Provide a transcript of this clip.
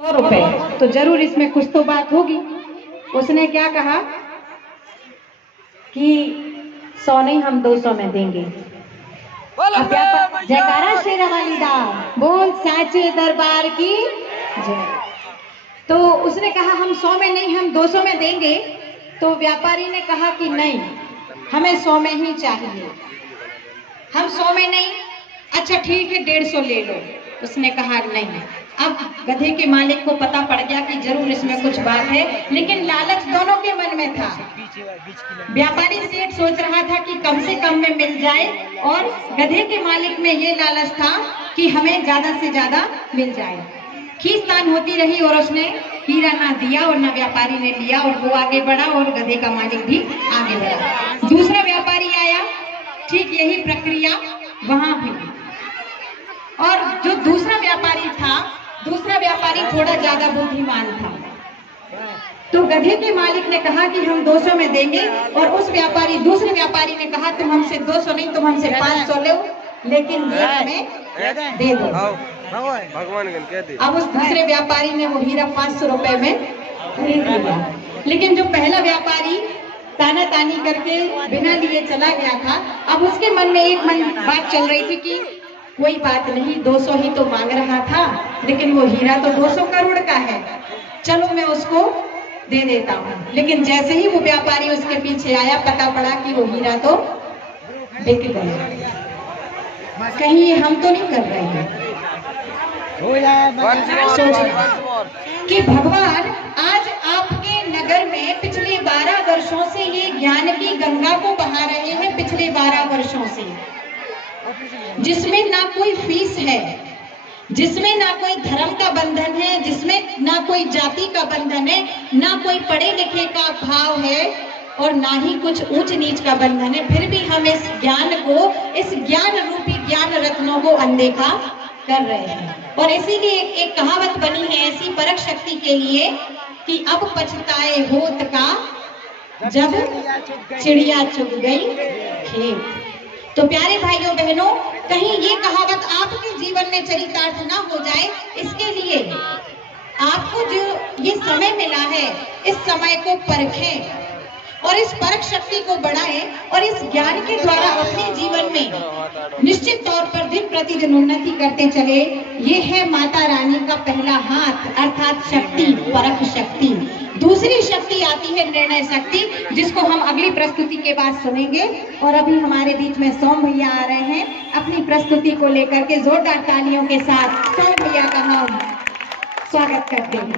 100 रुपए, तो जरूर इसमें कुछ तो बात होगी। उसने क्या कहा कि 100 नहीं, हम 200 में देंगे। जयकारा शेरावाली दा बोल साचे दरबार की जय। तो उसने कहा हम 100 में नहीं, हम 200 में देंगे। तो व्यापारी ने कहा कि नहीं, हमें 100 में ही चाहिए, हम 100 में नहीं। अच्छा ठीक है, 150 ले लो। उसने कहा नहीं। अब गधे के मालिक को पता पड़ गया कि जरूर इसमें कुछ बात है, लेकिन लालच दोनों के मन में था। व्यापारी सेठ सोच रहा था कि कम से कम में मिल जाए, और गधे के मालिक में ये लालच था कि हमें ज्यादा से ज्यादा मिल जाए। खींचतान होती रही और उसने हीरा ना दिया और ना व्यापारी ने लिया, और वो आगे बढ़ा और गधे का मालिक भी आगे बढ़ा। दूसरा व्यापारी आया, ठीक यही प्रक्रिया वहां भी। और जो दूसरा व्यापारी था, दूसरा व्यापारी थोड़ा ज्यादा बुद्धिमान था। तो गधे के मालिक ने कहा कि हम 200 में देंगे, और उस व्यापारी दूसरे व्यापारी ने कहा तुम हमसे 200 नहीं, तुम हमसे 500 लो, लेकिन ये हमें दे दो। अब उस दूसरे व्यापारी ने वो हीरा 500 रुपए में खरीद लिया। लेकिन जो पहला व्यापारी ताना तानी करके बिना लिए चला गया था, अब उसके मन में एक बात चल रही थी कि कोई बात नहीं, 200 ही तो मांग रहा था, लेकिन वो हीरा तो 200 करोड़ का है, चलो मैं उसको दे देता हूँ। लेकिन जैसे ही वो व्यापारी उसके पीछे आया, पता पड़ा कि वो हीरा तो बिक गया। कहीं ये हम तो नहीं कर रहे हैं? कि भगवान आज आपके नगर में पिछले 12 वर्षों से ये ज्ञान की गंगा को बहा रहे हैं, पिछले 12 वर्षों से, जिसमें ना कोई फीस है, जिसमें ना कोई धर्म का बंधन है, जिसमें ना कोई जाति का बंधन है, ना कोई पढ़े लिखे का भाव है, और ना ही कुछ ऊंच नीच का बंधन है। फिर भी हम इस ज्ञान को, इस ज्ञान रूपी ज्ञान रत्नों को अनदेखा कर रहे हैं। और इसीलिए एक कहावत बनी है ऐसी परख शक्ति के लिए कि अब पछताए होत का जब चिड़िया चुग गई खेत। तो प्यारे भाइयों बहनों, कहीं ये कहावत आपके जीवन में चरितार्थ ना हो जाए, इसके लिए आपको जो ये समय मिला है, इस समय को परखें और इस परख शक्ति को बढ़ाएं, और इस ज्ञान के द्वारा अपने जीवन में निश्चित तौर पर दिन प्रतिदिन उन्नति करते चले। ये है माता रानी का पहला हाथ, अर्थात शक्ति, परख शक्ति। दूसरी शक्ति आती है निर्णय शक्ति, जिसको हम अगली प्रस्तुति के बाद सुनेंगे। और अभी हमारे बीच में सोम भैया आ रहे हैं अपनी प्रस्तुति को लेकर के। जोरदार तालियों के साथ सोम भैया का हम स्वागत करते हैं।